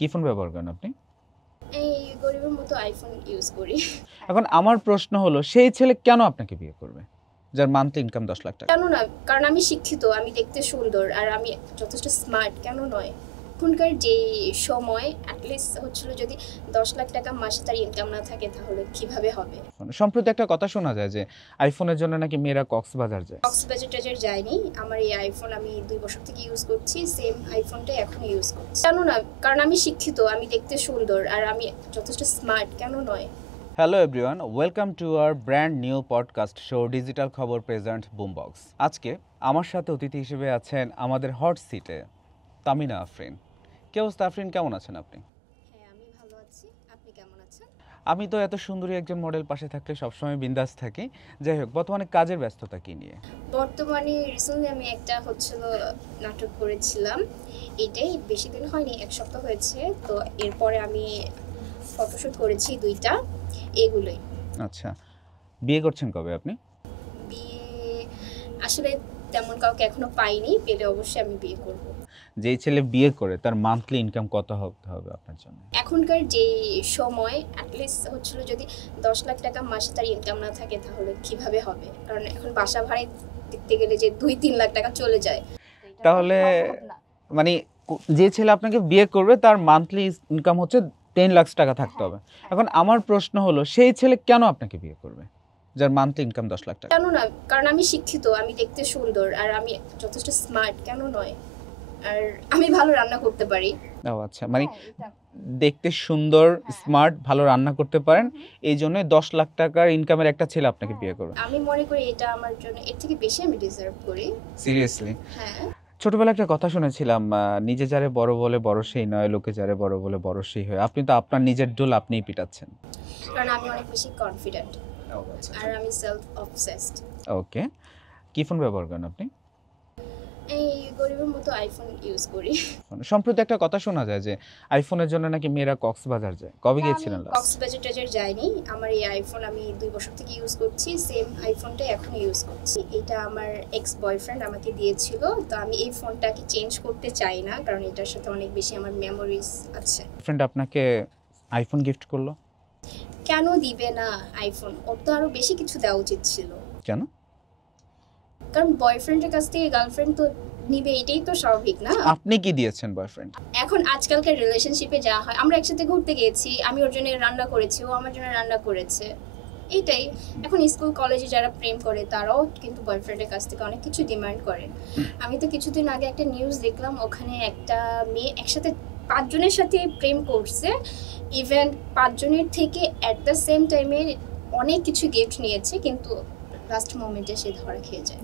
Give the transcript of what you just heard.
কি ফোন ব্যবহার করেন আপনি? এই গরিবের মতো আইফোন ইউজ করি। এখন আমার প্রশ্ন হলো সেই ছেলে কেন আপনাকে বিয়ে করবে? যার মান্থলি ইনকাম ১০ লাখ টাকা। কেন না? কারণ আমি শিক্ষিত, আমি দেখতে সুন্দর আর আমি যথেষ্ট স্মার্ট, কেন নয়? এখনকার যে সময় অ্যাটলিস্ট হচ্ছিল যদি ১০ লাখ টাকা মাসে তার ইনকাম না থাকে তাহলে কিভাবে হবে? সম্প্রতি একটা কথা শোনা যায় যে আইফোনের জন্য নাকি মেয়েরা কক্সবাজার যায়। কক্সবাজার টাজার যায়নি। আমার এই আইফোন আমি ২ বছর থেকে ইউজ করছি। সেম আইফোনটাই এখন ইউজ করছি। কেন না? কারণ আমি শিক্ষিত, আমি দেখতে সুন্দর আর আমি যথেষ্ট স্মার্ট, কেন নয়? Hello everyone, welcome to our brand new podcast show digital খবর প্রেজেন্ট বুমবক্স। আজকে আমার সাথে অতিথি হিসেবে আছেন আমাদের হট সিটে তামিনা আফরিন। কি অবস্থা আফরিন, কেমন আছেন আপনি? হ্যাঁ, আমি ভালো আছি। আপনি কেমন আছেন? আমি তো এত সুন্দরী একজন মডেল পাশে থাকলে সবসময় বিন্দাস থাকি। যাই হোক, বর্তমানে কাজের ব্যস্ততা কি নিয়ে? বর্তমানে রিসেন্টলি আমি একটা হচ্ছিল নাটক করেছিলাম। এটাই বেশি দিন হয়নি, ১ সপ্তাহ হয়েছে। তো এরপরে আমি ফটোশুট করেছি ২ টা, এগুলোই। আচ্ছা, বিয়ে করছেন কবে আপনি? বিয়ে আসলে তেমন কাউকে এখনো পাইনি, পেলে অবশ্যই আমি বিয়ে করব। যেই ছেলে বিয়ে করে তার মান্থলি ইনকাম কত হতে হবে আপনার জন্য? এখনকার যে সময় অ্যাটলিস্ট হচ্ছিল যদি ১০ লাখ টাকা মাসে তার ইনকাম না থাকে তাহলে কিভাবে হবে? কারণ এখন বাসা ভাড়ায় দেখতে গেলে যে ২-৩ লাখ টাকা চলে যায়। তাহলে মানে যে ছেলে আপনাকে বিয়ে করবে তার মান্থলি ইনকাম হচ্ছে 10 লাখ টাকা থাকতে হবে। এখন আমার প্রশ্ন হলো সেই ছেলে কেন আপনাকে বিয়ে করবে যার মান্থলি ইনকাম ১০ লাখ টাকা? কেন না? কারণ আমি শিক্ষিত, আমি দেখতে সুন্দর আর আমি যথেষ্ট স্মার্ট, কেন নয়? আর আমি ভালো রান্না করতে পারি। ও আচ্ছা, মানে দেখতে সুন্দর, স্মার্ট, ভালো রান্না করতে পারেন, এই জন্য ১০ লাখ টাকার ইনকামের একটা ছেলে আপনাকে বিয়ে করবে। আমি মনে করি এটা আমার জন্য এর থেকে বেশি আমি ডিজার্ভ করি। সিরিয়াসলি? হ্যাঁ। ছোটবেলায় একটা কথা শুনেছিলাম, নিজে যারে বড় বলে বড় সেই নয়, লোকে যারে বড় বলে বড় সেই হয়। আপনি তো আপনার নিজের ডোল আপনিই পিটাচ্ছেন। কারণ আমি অনেক বেশি কনফিডেন্ট আর আমি সেলফ অবসেসড। ওকে, কি ফোন ব্যবহার করেন আপনি? এই গরিবের মতো আইফোন ইউজ করি। সম্প্রতি একটা কথা শোনা যায় যে আইফোনের জন্য নাকি মেয়েরা কক্সবাজার যায়। কবে গিয়েছিলেন লাস্ট? কক্সবাজার টাজার যাইনি। আমার এই আইফোন আমি ২ বছর থেকে ইউজ করছি। সেম আইফোনটাই এখন ইউজ করছি। এটা আমার এক্স বয়ফ্রেন্ড আমাকে দিয়েছিল। তো আমি এই ফোনটাকে চেঞ্জ করতে চাই না, কারণ এটার সাথে অনেক বেশি আমার মেমোরিজ আছে। ফ্রেন্ড আপনাকে আইফোন গিফট করলো কেন দিবে না আইফোন? ওর তো আরো বেশি কিছু দেওয়া উচিত ছিল। কেন? কারণ বয়ফ্রেন্ডের কাছ থেকে গার্লফ্রেন্ড তো নিবে, এটাই তো স্বাভাবিক না? আপনি কি দিয়েছেন বয়ফ্রেন্ড? এখন আজকালকার রিলেশনশিপে যা হয়, আমরা একসাথে ঘুরতে গিয়েছি, আমি ওর জন্য রান্না করেছি, ও আমার জন্য রান্না করেছে, এইটাই। এখন স্কুল কলেজে যারা প্রেম করে তারাও কিন্তু বয়ফ্রেন্ডের কাছ থেকে অনেক কিছু ডিমান্ড করে। আমি তো কিছুদিন আগে একটা নিউজ দেখলাম, ওখানে একটা মেয়ে একসাথে ৫ জনের সাথে প্রেম করছে। ইভেন ৫ জনের থেকে অ্যাট দ্য সেম টাইমে অনেক কিছু গিফট নিয়েছে, কিন্তু লাস্ট মোমেন্টে সে ধরা খেয়ে যায়।